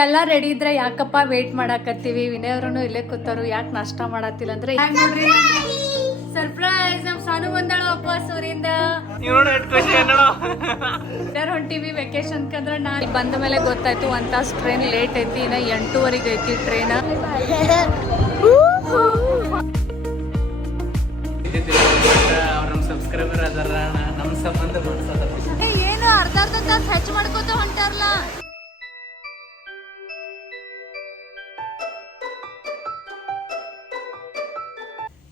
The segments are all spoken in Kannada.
ಎಲ್ಲ ರೆಡಿ ಇದ್ರೆ ಯಾಕಪ್ಪ ವೇಟ್ ಮಾಡಾಕತ್ತೀವಿ? ವಿನಯ್ ಅವ್ರನ್ನು ಇಲ್ಲೇ ಕೂತಾರು ಯಾಕೆ ನಷ್ಟ ಮಾಡತ್ತಿಲ್ಲ ಅಂದ್ರೆ? ಸರ್ಪ್ರೈಸ್ ನಮ್ ಸಾನು ಬಂದಳು ಅಪ್ಪ ಸೂರಿಂದ ಹೊಂಟಿವಿ ವೆಕೇಶನ್ ಕಂದ್ರ ನಾ ಬಂದ ಮೇಲೆ ಗೊತ್ತಾಯ್ತು ಒಂದ್ ತಾಸ್ ಟ್ರೈನ್ ಲೇಟ್ ಐತಿ ಇನ್ನ ಎಂಟೂವರೆಗೆ ಐತಿ ಟ್ರೈನ್ ಸಬ್ಸ್ಕ್ರೈಬರ್ ಅದಾರ ನಮ್ಮ ಸಂಬಂಧ ಏನು ಅರ್ಧ ಅರ್ಧ ತಾಸ್ ಹೆಚ್ಚು ಮಾಡ್ಕೋತ ಹೊಂಟಾರ್ಲ?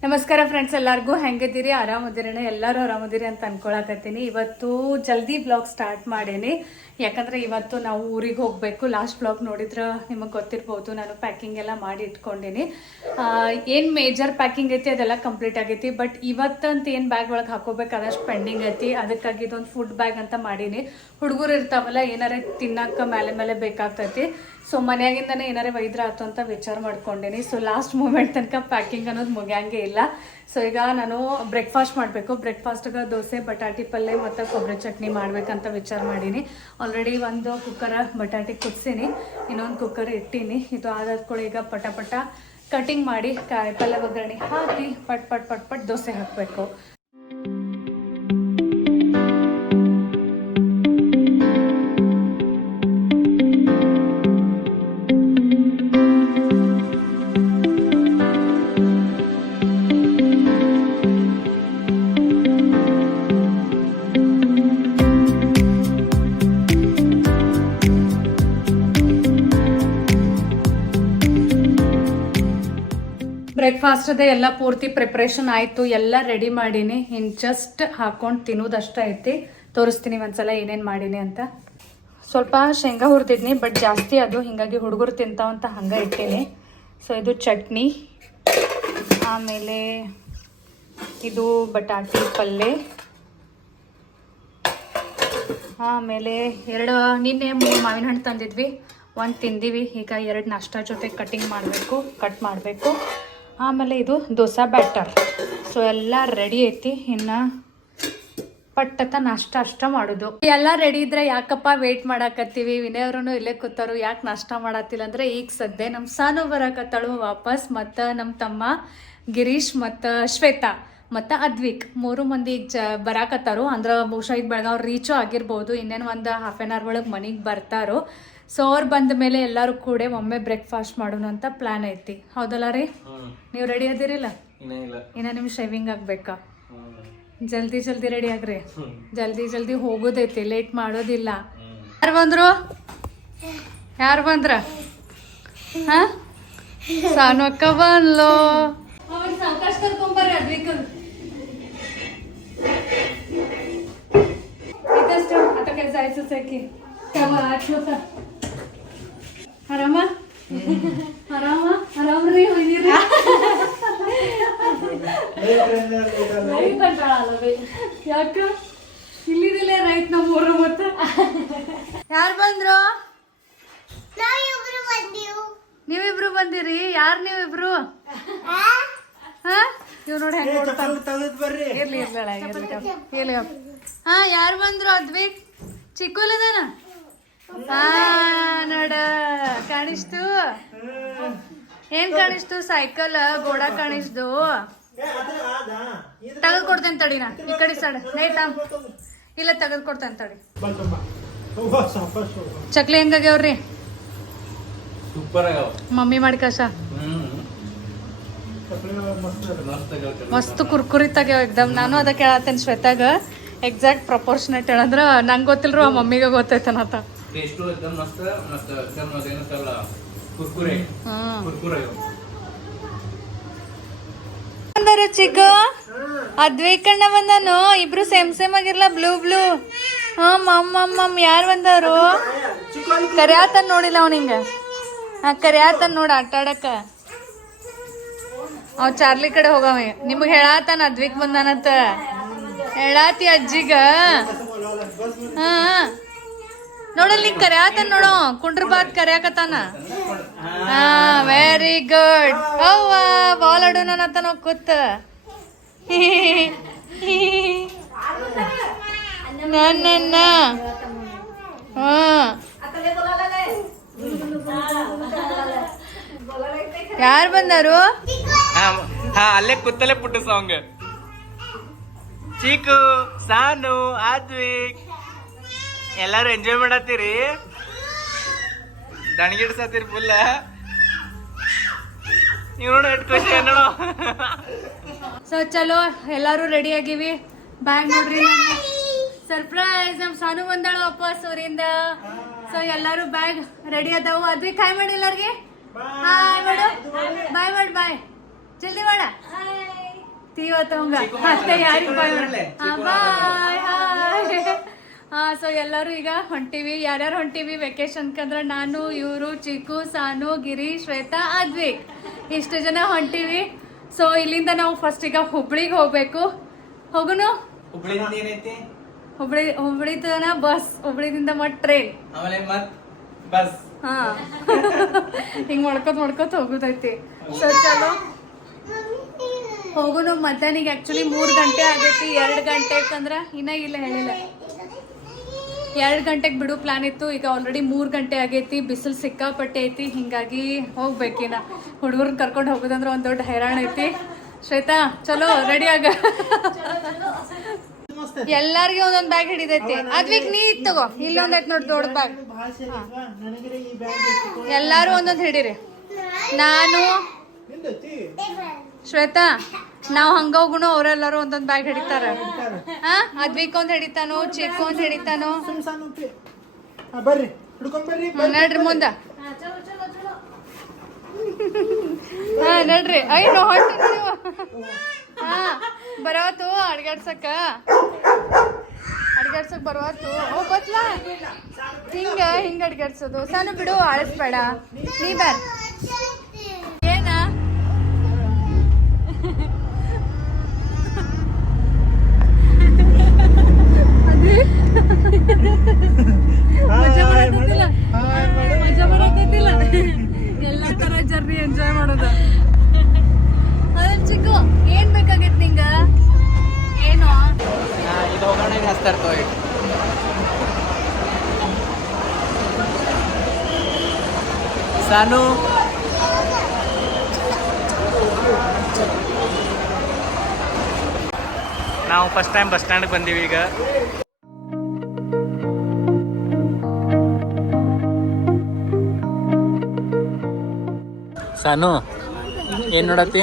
ನಮಸ್ಕಾರ ಫ್ರೆಂಡ್ಸ್ ಎಲ್ಲರಿಗೂ ಹೆಂಗಿದ್ದೀರಿ? ಆರಾಮದಿರಣ ಎಲ್ಲರೂ ಆರಾಮದಿರಿ ಅಂತ ಅನ್ಕೊಳಕತ್ತೀನಿ. ಇವತ್ತು ಜಲ್ದಿ ಬ್ಲಾಗ್ ಸ್ಟಾರ್ಟ್ ಮಾಡೇನಿ. ಯಾಕಂದ್ರೆ ಇವತ್ತು ನಾವು ಊರಿಗೆ ಹೋಗಬೇಕು. ಲಾಸ್ಟ್ ಬ್ಲಾಗ್ ನೋಡಿದ್ರೆ ನಿಮಗೆ ಗೊತ್ತಿರ್ಬೋದು, ನಾನು ಪ್ಯಾಕಿಂಗ್ ಎಲ್ಲ ಮಾಡಿ ಇಟ್ಕೊಂಡೀನಿ. ಏನು ಮೇಜರ್ ಪ್ಯಾಕಿಂಗ್ ಐತಿ ಅದೆಲ್ಲ ಕಂಪ್ಲೀಟ್ ಆಗೈತಿ. ಬಟ್ ಇವತ್ತಂತ ಏನು ಬ್ಯಾಗ್ ಒಳಗೆ ಹಾಕೋಬೇಕಾದಷ್ಟು ಪೆಂಡಿಂಗ್ ಐತಿ. ಅದಕ್ಕಾಗಿ ಇದೊಂದು ಫುಡ್ ಬ್ಯಾಗ್ ಅಂತ ಮಾಡೀನಿ. ಹುಡುಗರು ಇರ್ತಾವಲ್ಲ, ಏನಾರ ತಿನ್ನಕ್ಕೆ ಮೇಲೆ ಮೇಲೆ ಬೇಕಾಗ್ತೈತಿ. ಸೊ ಮನೆಯಾಗಿಂದನೇ ಏನಾರೇ ವೈದ್ರ ಆಯ್ತು ಅಂತ ವಿಚಾರ ಮಾಡ್ಕೊಂಡೇನಿ. ಸೊ ಲಾಸ್ಟ್ ಮೂಮೆಂಟ್ ತನಕ ಪ್ಯಾಕಿಂಗ್ ಅನ್ನೋದು ಮುಗಿಯಂಗೆ ಇಲ್ಲ. ಸೊ ಈಗ ನಾನು ಬ್ರೇಕ್ಫಾಸ್ಟ್ ಮಾಡಬೇಕು. ಬ್ರೇಕ್ಫಾಸ್ಟ್ಗೆ ದೋಸೆ, ಬಟಾಟಿ ಪಲ್ಯ ಮತ್ತು ಕೊಬ್ಬರಿ ಚಟ್ನಿ ಮಾಡಬೇಕಂತ ವಿಚಾರ ಮಾಡೀನಿ. ಆಲ್ರೆಡಿ ಒಂದು ಕುಕ್ಕರ ಬಟಾಟಿ ಕುದಿಸೀನಿ. ಇನ್ನೊಂದು ಕುಕ್ಕರ್ ಇಟ್ಟೀನಿ. ಇದು ಆದಾದ ಕೂಡ ಈಗ ಪಟ ಕಟಿಂಗ್ ಮಾಡಿ ಕಾಯಿ ಪಲ್ಯ ಒಗ್ಗರಣೆ ಹಾಕಿ ಪಟ್ ಪಟ್ ಪಟ್ ಪಟ್ ದೋಸೆ ಹಾಕಬೇಕು. ಬ್ರೇಕ್ಫಾಸ್ಟ್ದೆ ಎಲ್ಲ ಪೂರ್ತಿ ಪ್ರಿಪ್ರೇಷನ್ ಆಯಿತು, ಎಲ್ಲ ರೆಡಿ ಮಾಡೀನಿ. ಇನ್ನು ಜಸ್ಟ್ ಹಾಕೊಂಡು ತಿನ್ನೋದಷ್ಟೇ ಐತಿ. ತೋರಿಸ್ತೀನಿ ಒಂದ್ಸಲ ಏನೇನು ಮಾಡೀನಿ ಅಂತ. ಸ್ವಲ್ಪ ಶೇಂಗಾ ಹುರಿದಿದ್ನಿ ಬಟ್ ಜಾಸ್ತಿ ಅದು ಹಿಂಗಾಗಿ ಹುಡುಗರು ತಿಂತಾವಂತ ಹಂಗೆ ಇಟ್ಟೇನೆ. ಸೊ ಇದು ಚಟ್ನಿ. ಆಮೇಲೆ ಇದು ಬಟಾಟಿ ಪಲ್ಯ ಆಮೇಲೆ ಎರಡು, ನಿನ್ನೆ ಮೂರು ಮಾವಿನ ಹಣ್ಣು ತಂದಿದ್ವಿ. ಒಂದು ತಿಂದೀವಿ. ಈಗ ಎರಡು ನಾಷ್ಟ ಜೊತೆ ಕಟಿಂಗ್ ಮಾಡಬೇಕು ಕಟ್ ಮಾಡಬೇಕು. ಆಮೇಲೆ ಇದು ದೋಸೆ ಬ್ಯಾಟರ್ ಸೊ ಎಲ್ಲ ರೆಡಿ ಐತಿ. ಇನ್ನು ಪಟ್ಟತ ನಾಷ್ಟ ಅಷ್ಟ ಮಾಡೋದು. ಎಲ್ಲ ರೆಡಿ ಇದ್ರೆ ಯಾಕಪ್ಪ ವೇಟ್ ಮಾಡಾಕತ್ತೀವಿ? ವಿನಯ್ ಅವ್ರೂ ಇಲ್ಲೇ ಕೂತಾರು ಯಾಕೆ ನಾಷ್ಟ ಮಾಡತ್ತಿಲ್ಲ ಅಂದ್ರೆ ಈಗ ಸದ್ಯ ನಮ್ಮ ಸಾನು ಬರಕತ್ತಾಳು ವಾಪಸ್ ಮತ್ತು ನಮ್ಮ ತಮ್ಮ ಗಿರೀಶ್ ಮತ್ತು ಶ್ವೇತಾ ಮತ್ತು ಅದ್ವಿಕ್ ಮೂರು ಮಂದಿ ಈಗ ಜ ಬರಾಕತ್ತಾರು. ಅಂದ್ರೆ ಬಹುಶಃ ಈಗ ಬೆಳಗಾವ್ ರೀಚು ಆಗಿರ್ಬೋದು. ಇನ್ನೇನು ಒಂದು ಹಾಫ್ ಆನ್ ಅವರ್ ಒಳಗೆ ಮನೆಗೆ ಬರ್ತಾರೋ. ಸೊ ಅವ್ರು ಬಂದ ಮೇಲೆ ಎಲ್ಲರೂ ಕೂಡ ಒಮ್ಮೆ ಬ್ರೇಕ್ಫಾಸ್ಟ್ ಮಾಡೋಣ ಅಂತ ಪ್ಲಾನ್ ಐತಿ. ಹೌದಲ್ಲ ರೀ? ನೀವು ರೆಡಿ ಅದಿರಿಲ್ಲ? ಇನ್ನ ನಿಮ್ ಶೇವಿಂಗ್ ಆಗ್ಬೇಕಾ? ಜಲ್ದಿ ಜಲ್ದಿ ರೆಡಿ ಆಗ್ರಿ. ಜಲ್ದಿ ಜಲ್ದಿ ಹೋಗೋದೈತಿ ಲೇಟ್ ಮಾಡೋದಿಲ್ಲ. ಯಾರು ಬಂದ್ರು? ಯಾರು ಬಂದ್ರ? ಹಾ? ಅಕ್ಕ ಬಂದ್ಲೋ. ಸಾಕಷ್ಟು ಕರ್ಕೊಂಬರ್ರಿ ಅದ್ವಿಕ್ ಇದಷ್ಟು ಆಟ ಆಯ್ತು ಸರ್ ಆರಾಮ? ಆರಾಮ? ಆರಾಮ್ರಿ ಹೋಗಿರಿ ಕಂಟಾಳ ಅಲ್ಲ ಬೈ. ಯಾಕ? ಇಲ್ಲಿದೆಲ್ಲ ರೈತ ನಮ್ಮ ಊರು ಮತ್ತ? ಯಾರು ಬಂದ್ರು? ನೀವಿಬ್ರು ಬಂದಿರಿ? ಯಾರು ನೀವಿಬ್ರು? ಹಾ ಇವ್ ನೋಡಿ ಹೆಂಗ್ ಇರ್ಲಿ ಇರ್ಲಳ ಇರ್ಲಿ ಇರ್ಲಿ ಹಾ ಯಾರು ಬಂದ್ರು ಅದ್ವಿಕ್ ಚಿಕ್ಕುಲದನ ನೋಡ ಕಾಣಿಸ್ತು ಏನ್ ಕಾಣಿಸ್ತು ಸೈಕಲ್ ಗೋಡ ಕಾಣಿಸ್ದು ತೆಗೆದು ಕೊಡ್ತೇನೆ ನಾ. ಈ ಕಡೆ ಸಡ. ನೈಟ್ ಇಲ್ಲ ತೆಗೆದು ಕೊಡ್ತೇನೆ ತಡಿ. ಚಕ್ಲಿ ಹೆಂಗಾಗ್ಯಾವ್ರಿ? ಸೂಪರ್ ಮಮ್ಮಿ ಮಾಡಿ ಕಸ ಮಸ್ತು ಕುರ್ಕುರಿತಾಗ್ಯಾವ ಎಕ್ದಮ್ ನಾನು ಅದಕ್ಕೆ ಹೇಳತ್ತೇನೆ ಶ್ವೇತಾಗ. ಎಕ್ಸಾಕ್ಟ್ ಪ್ರಪೋರ್ಷನೇಟ್ ಹೇಳಂದ್ರ ನಂಗೆ ಗೊತ್ತಿಲ್ರು, ಆ ಮಮ್ಮಿಗೆ ಗೊತ್ತೈತನತ. ಮಸ್ತ್ ಮಸ್ತ್ ಎಕ್ದಮ್ ಅದೇನಂತಲ್ಲ ಕುರ್ಕುರೆ. ಹ್ಮ್ ಕುರ್ಕುರೆ ಆಗ್ಯಾವ. ಬಂದಾರ ಚಿಕ್ಕ? ಅದ್ವೈಕಣ್ಣ ಬಂದನು? ಇಬ್ರು ಸೇಮ್ ಸೇಮ್ ಆಗಿರ್ಲ ಬ್ಲೂ ಬ್ಲೂ. ಹಾ ಮಮ್ಮ ಮಮ್ಮ ಮಮ್. ಯಾರು ಬಂದವರು? ಕರ್ಯಾತನ್ ನೋಡಿಲ್ಲ ಅವನಿಂಗ ಹಾ ಕರ್ಯಾತನ್ ನೋಡ ಆಟ ಆಡಕ ಅವ್ ಚಾರ್ಲಿ ಕಡೆ ಹೋಗವ ನಿಮಗ್ ಹೇಳಾತನ ಅದ್ವಿಕ್ ಬಂದಾನಂತ. ಹೇಳಾತಿ ಅಜ್ಜಿಗ. ಹಾ. ನೋಡಲ್ ನೀ ಕರ್ಯಾತನ್ ನೋಡೋ. ಕುಂಡ್ರ ಬಾತ್ ಕರ್ಯಾಕತಾನ ಹಾ ವೆರಿ ಗುಡ್ ಅವ್ವ ಬಾಲ್ ಆಡೋಣ ಅಂತ ನಾವು ಕೂತ. ನನ್ನ ಹಾ. ಯಾರು ಬಂದಾರು? ಅಲ್ಲೇ ಕುತ್ತಲೆ ಪುಟ್ಟ ಸಾಂಗ್ ಚೀಕು, ಸಾನು ಆದ್ವಿಕ್ ಎಲ್ಲಾರು ಎಂಜಾಯ್ ಮಾಡತ್ತೀರಿ? ದಣಗಿಡ್ಸತ್ತೀರಿ ಫುಲ್ಲ ನೀವು ನೋಡಿ ಎಷ್ಟು ಖುಷಿ ಅನ್ನೋ ಸೊ ಚಲೋ ಎಲ್ಲಾರು ರೆಡಿ ಆಗಿವಿ. ಬ್ಯಾಗ್ ನೋಡ್ರಿ ಸರ್ಪ್ರೈಸ್ ನಮ್ ಸಾನು ಬಂದಾಳ ವಾಪಸ್ ಊರಿಂದ ಸೊ ಎಲ್ಲಾರು ಬ್ಯಾಗ್ ರೆಡಿ ಅದಾವು. ಅದ್ವಿ ಕಾಯ್ ಮಾಡಿ ಎಲ್ಲಾರ್ಗೆ? ಹಾಯ್ ಮಾಡು. ಬಾಯ್ ಮಾಡ್ ಬಾಯ್ ಜಲ್ದಿ ಮಾಡ. ತೀವತ್ತವಂಗ ಮತ್ತೆ ಯಾರಿಗೆ ಬಾಯ್ ಬಾಯ್ ಹಾಯ್ ಹಾ ಸೊ ಎಲ್ಲರೂ ಈಗ ಹೊಂಟಿವಿ. ಯಾರ್ಯಾರು ಹೊಂಟಿವಿ? ವೆಕೇಶನ್ ಅಂದ್ರೆ ನಾನು ಇವರು ಚಿಕ್ಕು ಸಾನು ಗಿರಿ ಶ್ವೇತಾ ಅದ್ವಿಕ್ ಇಷ್ಟು ಜನ ಹೊಂಟಿವಿ. ಸೊ ಇಲ್ಲಿಂದ ನಾವು ಫಸ್ಟ್ ಈಗ ಹುಬ್ಳಿಗೆ ಹೋಗ್ಬೇಕು. ಹೋಗುನು? ಹುಬ್ಳಿ ಹುಬ್ಳಿ ತನ ಬಸ್ ಹುಬ್ಳಿದಿಂದ ಮತ್ ಟ್ರೈನ್ ಬಸ್ ಹಾ. ಹಿಂಗ್ ಮಾಡ್ಕೊತ ಮಾಡ್ಕೊತ ಹೋಗುದೈತಿ. ಸೊ ಚಲೋ. ಹೋಗುನು ಮಧ್ಯಾಹ್ನಿಗೆ ಆಕ್ಚುಲಿ ಮೂರ್ ಗಂಟೆ ಆಗೈತಿ. ಎರಡ್ ಗಂಟೆ ಅಂದ್ರ ಇನ್ನ ಇಲ್ಲ ಹೇಳಿಲ್ಲ. ಎರಡ್ ಗಂಟೆಗೆ ಬಿಡು ಪ್ಲಾನ್ ಇತ್ತು. ಈಗ ಆಲ್ರೆಡಿ ಮೂರು ಗಂಟೆ ಆಗೈತಿ. ಬಿಸಿಲು ಸಿಕ್ಕಾಪಟ್ಟೆ ಐತಿ. ಹಿಂಗಾಗಿ ಹೋಗ್ಬೇಕಿನ? ಹುಡುಗರ್ನ ಕರ್ಕೊಂಡು ಹೋಗೋದಂದ್ರೆ ಒಂದು ದೊಡ್ಡ ಹೈರಾಣ ಐತಿ. ಶ್ವೇತಾ, ಚಲೋ ರೆಡಿ ಆಗ. ಎಲ್ಲಾರ್ಗೆ ಒಂದೊಂದು ಬ್ಯಾಗ್ ಹಿಡಿದೈತಿ. ಅದ್ವಿಕ್ ನೀ ಇತ್ತಗೋ ಇಲ್ಲೊಂದ್ ಇಲ್ಲೊಂದೈತಿ ನೋಡಿ ದೊಡ್ಡ ಬ್ಯಾಗ್ ಎಲ್ಲಾರು ಒಂದೊಂದು ಹಿಡೀರಿ. ನಾನು, ಶ್ವೇತಾ ನಾವ್ ಹಂಗ ಹೋಗುಣ, ಅವರೆಲ್ಲರೂ ಒಂದೊಂದ್ ಬ್ಯಾಗ್ ಹಿಡಿತಾರ. ಹಾ? ಅದ್ವಿಕ್ ಒಂದ್ ಹಿಡಿತಾನೋ ಚೆಕ್ ಒಂದ್ ಹಿಡಿತಾನೋ? ನಡ್ರಿ ಮುಂದ. ಹಾ, ನಡ್ರಿ. ಐ ನೋ ಹಾ, ಬರವತ್ತು, ಅಡ್ಗಾಡ್ಸಕ್ಕ. ಅಡ್ಗಾಡ್ಸಕ್ ಬರವತ್ತು. ಓ ಬತ್ಲ ಹಿಂಗ ಹಿಂಗ ಅಡ್ಗಾಡ್ಸೋದು. ಸಣ್ಣ ಬಿಡು ಆಳಿಸ್ಬೇಡ ನೀ ಬರ್ ಏನ ಮಜಾ ಬರಕತ್ತಿಲ್ಲ ಮಜಾ ಬರಕತ್ತಿಲ್ಲ ಎಲ್ಲ ತರ ಜರ್ನಿ ಎಂಜಾಯ್ ಮಾಡೋದ ಅದ್ರ ಚಿಕ್ಕು ಏನ್ ಬೇಕಾಗೈತ್ ನಿಂಗ ಏನು ಇದು ಹೋಗೋಣ ಈಗ ಹಸ್ತಾ ಇರ್ತವೆ ಸಾನು ನಾವು ಫಸ್ಟ್ ಟೈಮ್ ಬಸ್ ಸ್ಟ್ಯಾಂಡ್ಗೆ ಬಂದೀವಿ ಈಗ. ಸಾನು ಏನು ನೋಡತ್ತಿ?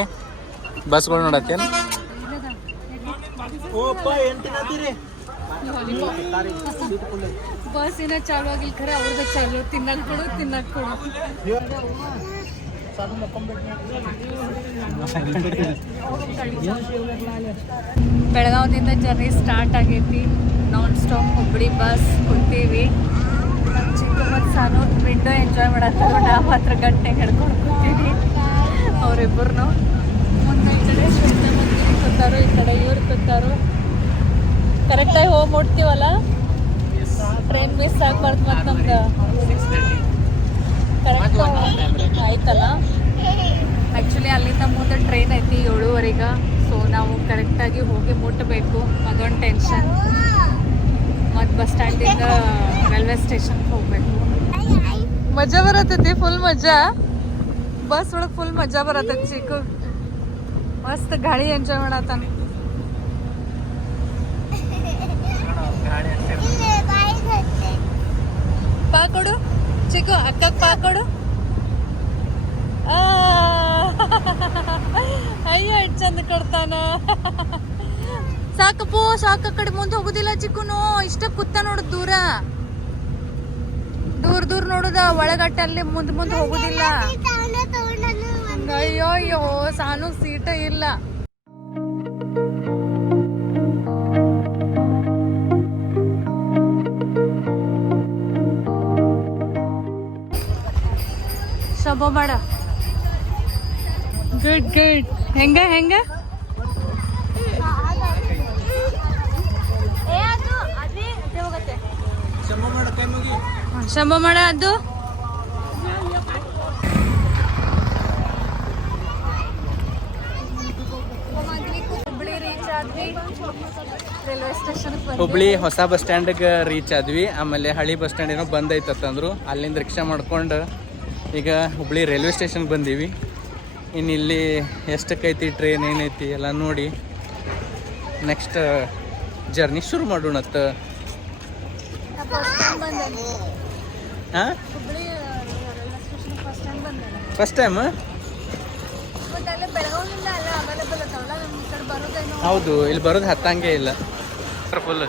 ಬಸ್ಗಳು ನೋಡತ್ತಿ ಓಪ್ಪ ಏನ್ ತಿನ್ನತ್ತೀರಿ ಬಸ್ ಏನ ಚಾಲು ಆಗಿಲ್ಲ ಖರೆ, ಅವ್ರದ ಚಾಲು. ತಿನ್ನಕ್ ಕೊಡು ತಿನ್ನಕ್ ಕೊಡು. ಬೆಳಗಾವದಿಂದ ಜರ್ನಿ ಸ್ಟಾರ್ಟ್ ಆಗೈತಿ. ನಾನ್ ಸ್ಟಾಪ್ ಹುಬ್ಳಿ ಬಸ್ ಕುಂತೀವಿ. ಚಿಕ್ಕ ಮತ್ತು ಸಾನು ಎಂಜಾಯ್ ಮಾಡತ್ತಾರ ನಾವು ಹತ್ರ ಗಂಟೆ ಹಿಡ್ಕೊಂಡು ಕೂತೀವಿ. ಅವರಿಬ್ಬರು ಮುಂದೆ ಈ ಕಡೆ ಶ್ವೇತಾ ಮಂದಿರ ಕೂತಾರೋ, ಈ ಕಡೆ ಇವ್ರು ಕೂತಾರು. ಕರೆಕ್ಟಾಗಿ ಹೋಗಿ ಮುಟ್ತೀವಲ್ಲ ಟ್ರೈನ್ ಮಿಸ್ ಆಗ್ಬಾರ್ದು ಮತ್ತು ನಮ್ಗೆ ಕರೆಕ್ಟ್ ಆಯ್ತಲ್ಲ ಆ್ಯಕ್ಚುಲಿ ಅಲ್ಲಿಂದ ಮುಂದೆ ಟ್ರೈನ್ ಐತಿ ಏಳುವರೆಗೆ. ಸೊ ನಾವು ಕರೆಕ್ಟಾಗಿ ಹೋಗಿ ಮುಟ್ಟಬೇಕು ಅದೊಂದು ಟೆನ್ಷನ್ ಮತ್ತು ಬಸ್ ಸ್ಟ್ಯಾಂಡಿಂದ ರೈಲ್ವೆ ಸ್ಟೇಷನ್ಗೆ ಹೋಗ್ಬೇಕು. ಮಜಾ ಬರತೈತಿ ಫುಲ್ ಮಜಾ. ಬಸ್ ಒಳಗೆ ಫುಲ್ ಮಜಾ ಬರತೈತಿ ಚಿಕ್ಕ. ಮಸ್ತ್ ಗಾಳಿ ಎಂಜಾಯ್ ಮಾಡತ್ತಾನ ಪಾ ಕೊಡು ಚಿಕ್ಕು ಅಕ್ಕಕ್ ಪಾ ಕೊಡು ಆ, ಅಯ್ಯೋ ಎಷ್ಟ್ ಚಂದ ಕೊಡ್ತಾನ. ಸಾಕಪ್ಪು ಸಾಕ ಕಡೆ ಮುಂದೆ ಹೋಗುದಿಲ್ಲ ಚಿಕ್ಕುನು. ಇಷ್ಟ ಕುತ್ತ ನೋಡು ದೂರ. ದೂರ ದೂರ ನೋಡುದ ಒಳಗಟ್ಟಲ್ಲಿ ಮುಂದ್ ಮುಂದೆ ಹೋಗುದಿಲ್ಲ. ಅಯ್ಯೋ ಅಯ್ಯೋ ಸಾನು ಸೀಟ ಇಲ್ಲ. ಶಬ ಬೇಡ. ಗುಡ್ ಗುಡ್ ಹೆಂಗ ಹೆಂಗ? ಶಂಭ ಮಾಡ ಅದು. ಹುಬ್ಳಿ ಹೊಸ ಬಸ್ ಸ್ಟ್ಯಾಂಡ್ಗೆ ರೀಚ್ ಆದ್ವಿ. ಆಮೇಲೆ ಹಳಿ ಬಸ್ ಸ್ಟ್ಯಾಂಡ್ ಏನೋ ಬಂದ್ ಐತಂದ್ರು ಅಲ್ಲಿಂದ ರಿಕ್ಷಾ ಮಾಡ್ಕೊಂಡು ಈಗ ಹುಬ್ಳಿ ರೈಲ್ವೆ ಸ್ಟೇಷನ್ಗೆ ಬಂದೀವಿ. ಇನ್ನು ಇಲ್ಲಿ ಎಷ್ಟಕ್ಕೈತಿ ಟ್ರೈನ್ ಏನೈತಿ ಎಲ್ಲ ನೋಡಿ ನೆಕ್ಸ್ಟ್ ಜರ್ನಿ ಶುರು ಮಾಡೋಣತ್ತ ಹಾಂ ಫಸ್ಟ್ ಟೈಮ್ ಹೌದು, ಇಲ್ಲಿ ಬರೋದು ಹತ್ತಂಗೆ ಇಲ್ಲ. ಫುಲ್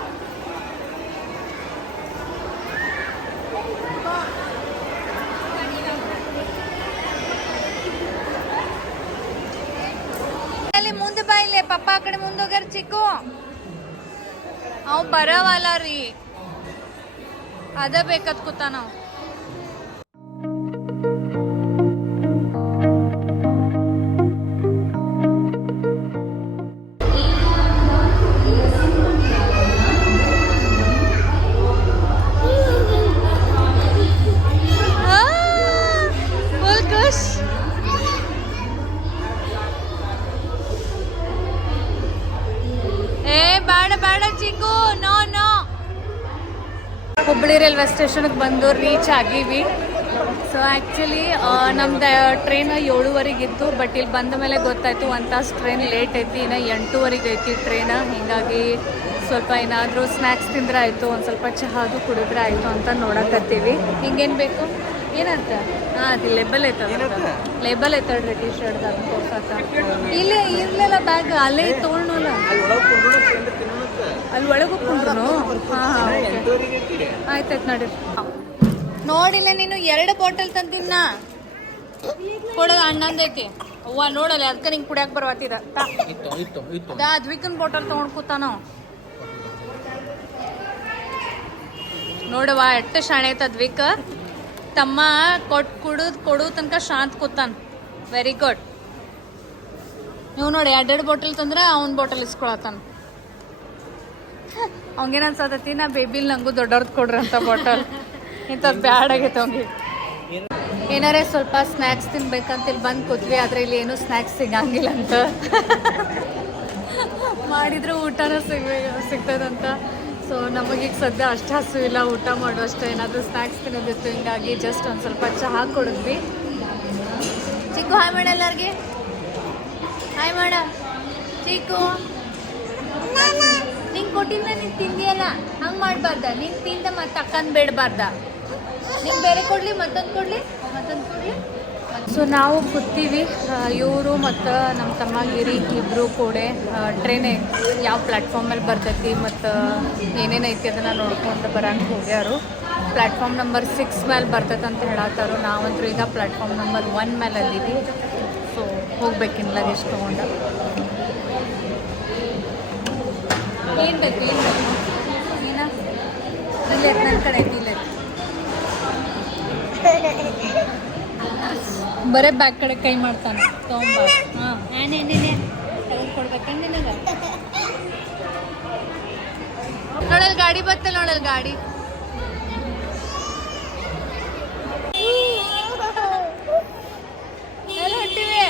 ಅಲ್ಲಿ ಮುಂದೆ ಬಾ ಇಲ್ಲೇ ಪಪ್ಪ, ಆ ಕಡೆ ಮುಂದೋಗ್ಯಾರ ಚಿಕ್ಕು. ಅವ್ ಬರವಲ್ಲ ರೀ. ಅದ ಬೇಕತ್ ಕೂತ ನಾವು ಹುಬ್ಬಳ್ಳಿ ರೈಲ್ವೆ ಸ್ಟೇಷನ್ಗೆ ಬಂದು ರೀಚ್ ಆಗೀವಿ. ಸೊ ಆ್ಯಕ್ಚುಲಿ ನಮ್ದು ಟ್ರೈನ್ ಏಳುವರೆಗೆ ಇತ್ತು ಬಟ್ ಇಲ್ಲಿ ಬಂದ ಮೇಲೆ ಗೊತ್ತಾಯಿತು, ಒಂದು ತಾಸು ಟ್ರೈನ್ ಲೇಟ್ ಐತಿ, ಇನ್ನು ಎಂಟೂವರೆಗೆ ಐತಿ ಟ್ರೈನ್ ಹೀಗಾಗಿ ಸ್ವಲ್ಪ ಏನಾದರೂ ಸ್ನ್ಯಾಕ್ಸ್ ತಿಂದ್ರೆ ಆಯಿತು ಒಂದು ಸ್ವಲ್ಪ ಚಹಾದು ಕುಡಿದ್ರೆ ಆಯಿತು ಅಂತ ನೋಡಕತ್ತೀವಿ. ಹಿಂಗೇನು ಬೇಕು? ಏನಂತ? ಹಾಂ ಅದು. ಲೇಬಲ್ ಐತದ ಲೇಬಲ್ ಐತಡ್ರಿ ಟಿ ಶರ್ಟ್ದಾಗ ತೋರ್ಸಾಕ ಇಲ್ಲೇ ಇರ್ಲಿಲ್ಲ ಬ್ಯಾಗ್ ಅಲ್ಲೇ ತೊಗೊಂಡಲ್ಲ ಅಲ್ಲಿ ಒಳಗೆ ಕುಂಡ್ರು ಹಾಂ ಆಯ್ತಾಯ್ತು ನೋಡಿರಿ ನೋಡಿಲ್ಲ ನೀನು ಎರಡು ಬಾಟಲ್ ತಂದಿನ್ನ ಕೊಡೋದು ಅಣ್ಣಂದೈತಿ. ಅವ್ವ ನೋಡಲ್ಲ ಅದಕ್ಕೆ ನಿಂಗೆ ಕುಡಿಯಕ್ಕೆ ಬರವತ್ತಿದ ಇತ್ತು ಇತ್ತು ಇತ್ತು. ಅದ್ವಿಕನ್ ಬಾಟಲ್ ತೊಗೊಂಡು ಕೂತಾನ ನೋಡವ್ವ ಎಟ್ಟು ಶಾಣೆ ಐತ ಅದ್ವಿಕ. ತಮ್ಮ ಕೊಟ್ ಕುಡುದ್ ಕೊಡು ತನಕ ಶಾಂತ್ ಕೂತಾನ. ವೆರಿ ಗುಡ್ ನೀವು ನೋಡಿ ಎರಡೆರಡು ಬಾಟಲ್ ತಂದ್ರೆ ಅವ್ನ ಬಾಟಲ್ ಇಸ್ಕೊಳತಾನ ಅವಂಗೇನು ಅನ್ಸತೈತಿ ನಾ ಬೇಬಿಲ್ ನಂಗೂ ದೊಡ್ಡವ್ರದ್ದು ಕೊಡ್ರಿ ಅಂತ ಬಾಟಲ್ ಇಂಥದ್ದು ಬ್ಯಾಡ್ ಆಗೈತೆ ಅವಂಗೆ. ಏನಾರೇ ಸ್ವಲ್ಪ ಸ್ನ್ಯಾಕ್ಸ್ ತಿನ್ಬೇಕಂತ ಇಲ್ಲಿ ಬಂದು ಕೂತ್ವಿ, ಆದ್ರೆ ಇಲ್ಲಿ ಏನು ಸ್ನ್ಯಾಕ್ಸ್ ಸಿಗಂಗಿಲ್ಲ ಅಂತ. ಮಾಡಿದ್ರೆ ಊಟನೂ ಸಿಗ್ಬೇಕು ಸಿಗ್ತದಂತ. ಸೊ ನಮಗೀಗ ಸದ್ಯ ಅಷ್ಟು ಹಸು ಇಲ್ಲ, ಊಟ ಮಾಡುವಷ್ಟು ಏನಾದರೂ ಸ್ನ್ಯಾಕ್ಸ್ ತಿನ್ನೋದಿತ್ತು ಹಿಂಗಾಗಿ ಜಸ್ಟ್ ಒಂದು ಸ್ವಲ್ಪ ಚಹಾ ಕೊಡಿದ್ವಿ. ಚಿಕ್ಕು ಹಾಯ್ ಮಾಡ ಎಲ್ಲರಿಗೆ. ಹಾಯ್ ಮಾಡ. ಚಿಕ್ಕು. ನಿಂಗೆ ಕೊಟ್ಟಿದ್ದ ನೀನು ತಿಂದಿಯಲ್ಲ, ಹಂಗೆ ಮಾಡಬಾರ್ದ? ನೀನು ತಿಂದ ಮತ್ತೆ ಅಕ್ಕನ ಬೇಡಬಾರ್ದ? ನಿಂಗೆ ಬೇರೆ ಕೊಡಲಿ, ಮತ್ತೊಂದು ಕೊಡಲಿ? ಮತ್ತೊಂದು ಕೊಡಲಿ? ಸೊ ನಾವು ಕೂತೀವಿ ಇವರು ಮತ್ತು ನಮ್ಮ ತಮ್ಮಗಿರಿ ಇಬ್ಬರು ಕೂಡ ಟ್ರೈನ್ ಯಾವ ಪ್ಲ್ಯಾಟ್ಫಾರ್ಮ್ ಮೇಲೆ ಬರ್ತೈತಿ ಮತ್ತು ಏನೇನೈತಿ ಅದನ್ನು ನೋಡ್ಕೊಂಡು ಬರೋಂಗೆ ಹೋಗ್ಯಾರು. ಪ್ಲ್ಯಾಟ್ಫಾರ್ಮ್ ನಂಬರ್ ಸಿಕ್ಸ್ ಮೇಲೆ ಬರ್ತೈತೆ ಅಂತ ಹೇಳತ್ತಾರು ನಾವಂತೂ ಈಗ ಪ್ಲ್ಯಾಟ್ಫಾರ್ಮ್ ನಂಬರ್ ಒನ್ ಮೇಲೆ ಅಲ್ಲಿದ್ದೀವಿ ಸೊ ಹೋಗ್ಬೇಕಿನ್ ಲಗೇಜ್ ತೊಗೊಂಡು. ಏನು ಬೇಕು ಏನು ಬೇಕು? ಏನ ಇಲ್ಲೇ ನನ್ನ ಕಡೆ ಇಲ್ಲೇ ಬರೇ ಬ್ಯಾಗ್ ಕಡೆ ಕೈ ಮಾಡ್ತಾನೆ. ತೊಗೊಂಬ. ಹಾಂ. ಏನೇನೇನೆ ತೆಗೆದು ಕೊಡ್ಬೇಕಂತ ನಿನಗೆ? ನೋಡಲ್ ಗಾಡಿ ಬರ್ತಲ್ಲ ನೋಡಲ್ ಗಾಡಿ. ಹೊಂಟಿವಿ?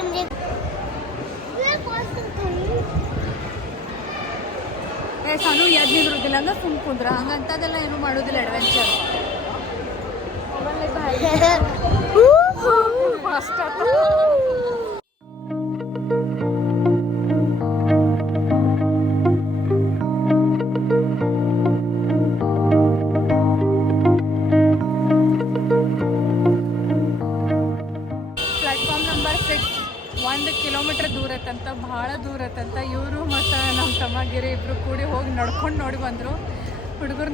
ಏ ಸಣ್ಣ ಎದ್ದು ನಿಂದ್ರುದಿಲ್ಲ ಅಂದ್ರೆ ಸುಮ್ ಕುಂದ್ರ. ಹಂಗಂತದೆಲ್ಲ ಏನು ಮಾಡೋದಿಲ್ಲ ಅಡ್ವೆಂಚರ್ ಫಾಸ್ಟ್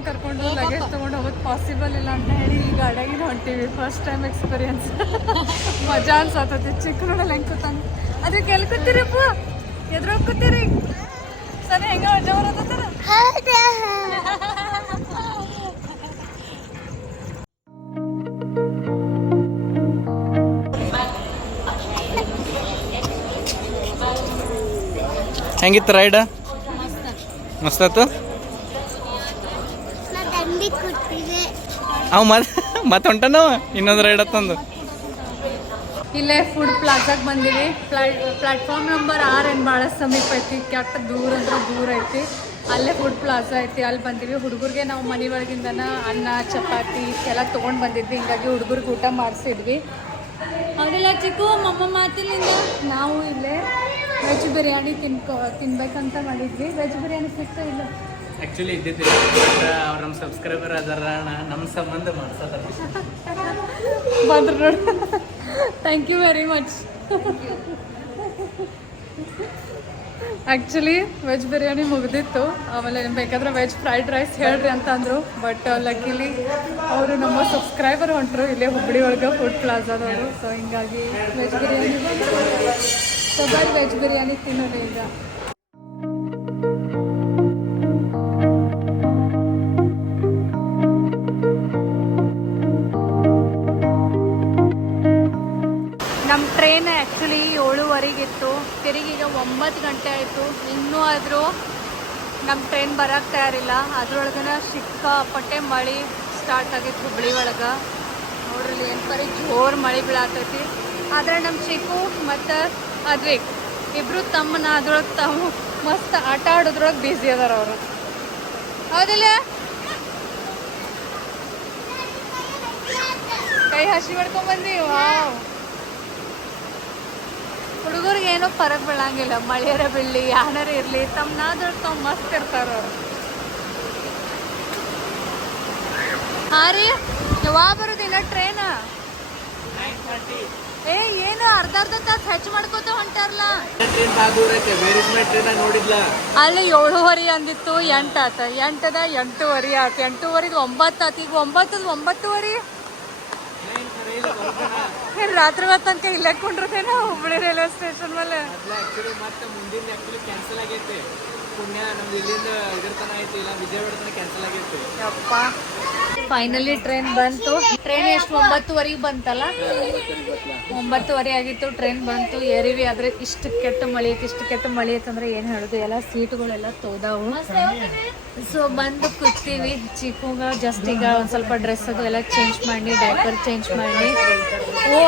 ಕರ್ಕೊಂಡು ಲಗೇಜ್ ತೊಗೊಂಡು ಹೋಗೋದು ಪಾಸಿಬಲ್ ಇಲ್ಲ ಅಂತ ಹೇಳಿ ಈ ಗಾಡಿಯಾಗಿನ ಹೊಂಟೀವಿ. ಫಸ್ಟ್ ಟೈಮ್ ಎಕ್ಸ್ಪೀರಿಯನ್ಸ್ ಮಜಾ ಅನ್ಸತ್ತೈತಿ ಚಿಕ್ಕ ನೋಡಲ್ಲ ಹೆಂಗೆ ಕೂತಂಗ. ಅದಕ್ಕೆ ಎಲ್ಲಿ ಕೂತೀರಿಪ್ಪ ಎದ್ರಾಗ ಕೂತೀರಿ? ಸರಿ ಹೆಂಗ ಮಜಾ ಹೆಂಗಿತ್ತು ರೈಡ್ ಮಸ್ತಾತು ಅವ್ ಮತ್ ಮತ್ತೆ ಹೊಂಟನವ? ಇನ್ನೊಂದು ರೈಡ್ ಹತ್ತಂದು. ಇಲ್ಲೇ ಫುಡ್ ಪ್ಲಾಜಾಗ್ ಬಂದೀವಿ. ಪ್ಲಾಟ್ ಪ್ಲಾಟ್ಫಾರ್ಮ್ ನಂಬರ್ ಆರ್ ಏನು ಭಾಳ ಸಮೀಪ ಐತಿ. ಕೆಟ್ಟ ದೂರ ಅಂದ್ರೆ ದೂರ ಐತಿ. ಅಲ್ಲೇ ಫುಡ್ ಪ್ಲಾಜಾ ಐತಿ. ಅಲ್ಲಿ ಬಂದೀವಿ. ಹುಡುಗರಿಗೆ ನಾವು ಮನೆ ಒಳಗಿಂದನ ಅನ್ನ ಚಪಾತಿ ಎಲ್ಲ ತೊಗೊಂಡು ಬಂದಿದ್ವಿ. ಹಿಂಗಾಗಿ ಹುಡುಗರಿಗೆ ಊಟ ಮಾಡಿಸಿದ್ವಿ. ಅವರೆಲ್ಲ ಚಿಕ್ಕು ಮಮ್ಮ ಮಾತಿನಿಂದ ನಾವು ಇಲ್ಲೇ ವೆಜ್ ಬಿರಿಯಾನಿ ತಿನ್ಕೊ ತಿನ್ಬೇಕಂತ ಮಾಡಿದ್ವಿ. ವೆಜ್ ಬಿರಿಯಾನಿ ಸಿಗ್ತಾ ಇಲ್ಲ. ಆ್ಯಕ್ಚುಲಿ ಇದ್ದಿದ್ದಿಲ್ಲ ಬಟ್ ಅವ್ರು ನಮ್ಮ ಸಬ್ಸ್ಕ್ರೈಬರ್ ಅದಾರ ನಮ್ಮ ಸಂಬಂಧ ಮಾಡ್ಸೋದ್ರ ಬಂದ್ರು ನೋಡಿ. Thank you very much actually veg biryani ಮುಗಿದಿತ್ತು. ಆಮೇಲೆ ಬೇಕಾದ್ರೆ ವೆಜ್ ಫ್ರೈಡ್ ರೈಸ್ ಹೇಳ್ರಿ ಅಂತ ಅಂದರು. ಬಟ್ ಲಕ್ಕಿಲಿ ಅವರು ನಮ್ಮ ಸಬ್ಸ್ಕ್ರೈಬರ್ ಹೊಂಟರು. ಇಲ್ಲೇ ಹುಬ್ಬಳ್ಳಿ ಒಳಗೆ ಫುಡ್ ಪ್ಲಾಜಾದವರು ಸೊ ಹಿಂಗಾಗಿ veg biryani so veg biryani ತಿನ್ನೋದು ಈಗ. ನಮ್ಮ ಟ್ರೈನ್ ಬರೋಕ್ಕೆ ತಯಾರಿಲ್ಲ. ಅದ್ರೊಳಗನ ಸಿಕ್ಕಾಪಟ್ಟೆ ಮಳೆ ಸ್ಟಾರ್ಟ್ ಆಗಿತ್ತು ಹುಬ್ಳಿ ಒಳಗೆ. ನೋಡ್ರಲ್ಲಿ ಏನು ಬರೀ ಜೋರು ಮಳೆ ಬೀಳಾತೈತಿ. ಆದರೆ ನಮ್ಮ ಚಿಕ್ಕು ಮತ್ತು ಅದ್ವಿಕ್ ಇಬ್ಬರು ತಮ್ಮನ ಅದ್ರೊಳಗೆ ತಮ್ಮ ಮಸ್ತ್ ಆಟ ಆಡೋದ್ರೊಳಗೆ ಬ್ಯುಸಿ ಅದಾರ ಅವರು. ಹೌದಿಲ್ಲ? ಕೈ ಹಸಿ ಮಾಡ್ಕೊಂಬಂದಿ ವಾವ್ ಹುಡುಗರಿಗೆ ಏನೋ ಫರಕ್ ಬೀಳಂಗಿಲ್ಲ. ಮಳೆಯರ ಬೀಳಲಿ ಯಾರ ಇರಲಿ ತಮ್ಮನಾದ್ರೂ ತಾವು ಮಸ್ತ್ ಇರ್ತಾರ ಅವ್ರು. ಹಾ ರೀ, ಯಾವಾಗ ಬರೋದಿಲ್ಲ ಟ್ರೈನ್ ಏ, ಏನು ಅರ್ಧ ಅರ್ಧ ತಾಸು ಹೆಚ್ಚು ಮಾಡ್ಕೋತ ಹೊಂಟಾರಲ್ಲ ಅಲ್ಲಿ ಏಳುವರೆ ಅಂದಿತ್ತು, ಎಂಟು ಆತ. ಎಂಟದ ಎಂಟೂವರೆ ಆತ. ಎಂಟೂವರೆದು ಒಂಬತ್ತು ಆತ. ಈಗ ಒಂಬತ್ತದ ಒಂಬತ್ತುವರೆ? ಏನ್ ರಾತ್ರಿ ಹೊತ್ತು ತನಕ ಇಲ್ಲೇ ಕೊಂಡಿರ್ತೇನ ಹುಬ್ಳಿ ರೈಲ್ವೆ ಸ್ಟೇಷನ್ ಮೇಲೆ? ಮತ್ತೆ ಮುಂದಿನ ಕ್ಯಾನ್ಸಲ್ ಆಗೈತೆ. ಪುಣ್ಯ, ನಮ್ದು ಇಲ್ಲಿಂದ ಐತಿ ಇಲ್ಲ ವಿಜಯವಾಡ ಕ್ಯಾನ್ಸಲ್ ಆಗಿತ್ತು. ಫೈನಲಿ ಟ್ರೈನ್ ಬಂತು. ಟ್ರೈನ್ ಎಷ್ಟು, ಒಂಬತ್ತುವರೆಗೆ ಬಂತಲ್ಲ? ಒಂಬತ್ತುವರೆ ಆಗಿತ್ತು ಟ್ರೈನ್ ಬಂತು. ಏರಿವಿ ಆದ್ರೆ ಇಷ್ಟು ಕೆಟ್ಟ ಮಳೆ ಐತಿ, ಇಷ್ಟು ಕೆಟ್ಟ ಮಳೆ ಅಂದ್ರೆ ಏನು ಹೇಳುದು? ಎಲ್ಲ ಸೀಟ್ಗಳೆಲ್ಲ ತೋದಾವು. ಸೊ ಬಂದು ಕೂತೀವಿ. ಚಿಕ್ಕ ಜಸ್ಟ್ ಈಗ ಒಂದ್ ಸ್ವಲ್ಪ ಡ್ರೆಸ್ ಅದು ಎಲ್ಲ ಚೇಂಜ್ ಮಾಡಿ ಡೈಪರ್ ಚೇಂಜ್ ಮಾಡಿ. ಓ,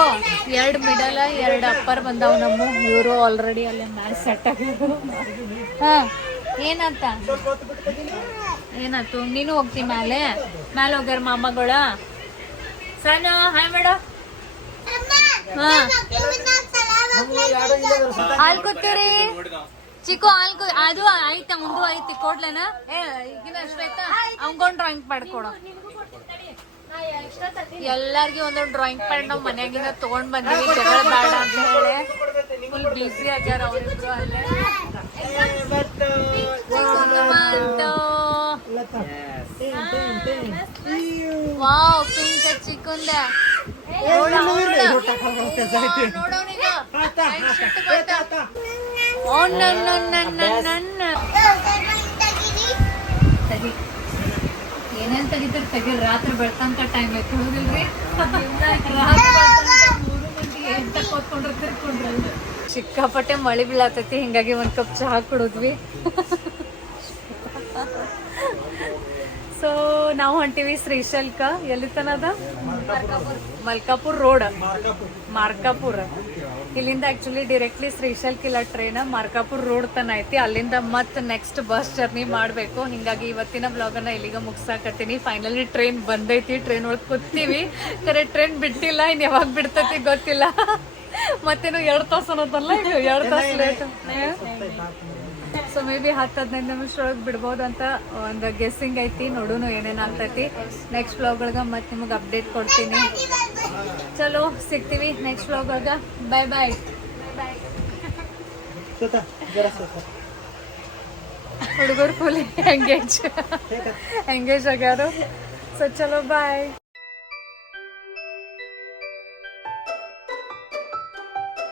ಎರಡು ಮಿಡಲ್ ಎರಡು ಅಪ್ಪರ್ ಬಂದಾವು ನಮ್ಮ ಇವರು ಆಲ್ರೆಡಿ ಅಲ್ಲೇ ಮ್ಯಾಲೆ ಸೆಟ್ ಆಗಿದ್ರು ಹಾಂ. ಏನಂತ? ಏನಾಯ್ತು? ನೀನು ಹೋಗ್ತಿ ಮೇಲೆ ಮೇಲೆ ಹೋಗ್ಯಾರ ಮಾಮಗಳ? ಸಣ್ಣ, ಹಾಯ್ ಮೇಡಮ್ ಹಾ. ಹಾಲ್ ಕೂತೀರಿ ಚಿಕ್ಕು, ಹಾಲ್ ಅದು ಐತೆ ಮುಂದು ಐತಿ ಕೊಡ್ಲೇನ ಏ, ಈಗಿನ ಡ್ರಾಯಿಂಗ್ ಪ್ಯಾಡ್ ಕೊಡು. ಎಲ್ಲಾರ್ಗಿ ಒಂದೊಂದು ಡ್ರಾಯಿಂಗ್ ಪ್ಯಾಡ್ ನಾವು ಮನ್ಯಾಗಿಂದ ತಗೊಂಡ್ ಬಂದ್ವಿ. ಜಗಳ ಬೇಡ ಅಂತ ಹೇಳಿ. ಫುಲ್ ಬ್ಯುಸಿ ಆಗ್ಯಾರ ಅವ್ರಿಗೂ ಅಲ್ಲೇ. ವಾವ್ ಪಿಂಕ್ ಚಿಕ್ಕುಂದ ನೋಡೋನಿಗ ಓ ನನ್ನ ನನ್ನ ನನ್ನ ತಗಿ ಏನೇನ್ ತೆಗಿತಾರ ತೆಗಿ ರಾತ್ರಿ ಬೆಳ್ತಂಕ ಟೈಮ್ ಐತಿ ಹೌದಿಲ್ರಿ ರಾತ್ರಿ ಬೆಳ್ತನಕ ಮೂರು ಮಂದಿ ಏನ್ ತಕ್ಕೋತ್ಕೊಂಡ್ರ ತಿರ್ಕೊಂಡ್ರಲ್ಲ ಸಿಕ್ಕಾಪಟ್ಟೆ ಮಳಿ ಬೀಳತೈತಿ ಹಿಂಗಾಗಿ ಒಂದ್ ಕಪ್ ಚಹಾ ಕುಡಿದ್ವಿ. ಸೊ ನಾವು ಹೊಂಟಿವಿ ಶ್ರೀಶೈಲ್ಕ. ಎಲ್ಲಿ ತನದ ಮಲ್ಕಾಪುರ್. ರೋಡ್. ಮಾರ್ಕಾಪುರ್. ಇಲ್ಲಿಂದ ಆಕ್ಚುಲಿ ಡೈರೆಕ್ಟ್ಲಿ ಶ್ರೀಶೈಲ್ ಕಿಲಾ ಟ್ರೈನ್ ಮಾರ್ಕಾಪುರ್ ರೋಡ್ ತನ ಐತಿ. ಅಲ್ಲಿಂದ ಮತ್ತೆ ನೆಕ್ಸ್ಟ್ ಬಸ್ ಜರ್ನಿ ಮಾಡಬೇಕು. ಹಿಂಗಾಗಿ ಇವತ್ತಿನ ಬ್ಲಾಗನ್ನ ಇಲ್ಲಿಗ ಮುಗಿಸಾಕತ್ತೀನಿ. ಫೈನಲಿ ಟ್ರೈನ್ ಬಂದೈತಿ. ಟ್ರೈನ್ ಒಳಗೆ ಕೂತೀವಿ ಕರೆ ಟ್ರೈನ್ ಬಿಟ್ಟಿಲ್ಲ ಇನ್ನು ಯಾವಾಗ ಬಿಡ್ತೈತಿ ಗೊತ್ತಿಲ್ಲ. ಮತ್ತೇನು ಎರಡು ತಾಸು ಅನ್ನೋದಲ್ಲ ಎರಡು ತಾಸು ಲೇಟ್ ಸೊ ಮೇ ಬಿ ಹತ್ತು ಹದಿನೈದು ನಿಮಿಷದೊಳಗೆ ಬಿಡ್ಬೋದು ಅಂತ ಒಂದು ಗೆಸ್ಸಿಂಗ್ ಐತಿ. ನೋಡೋಣ ಏನೇನು ಆಗ್ತೈತಿ. ನೆಕ್ಸ್ಟ್ ಒಳಗೆ ಮತ್ತೆ ನಿಮಗೆ ಅಪ್ಡೇಟ್ ಕೊಡ್ತೀನಿ. ಚಲೋ ಸಿಗ್ತೀವಿ ನೆಕ್ಸ್ಟ್ ವ್ಲಾಗ್ ಒಳಗೆ ಬಾಯ್ ಬಾಯ್ ಹುಡುಗರು ಫುಲ್ ಎಂಗೇಜ್ ಎಂಗೇಜ್ ಆಗ್ಯಾರು ಸೊ ಚಲೋ ಬಾಯ್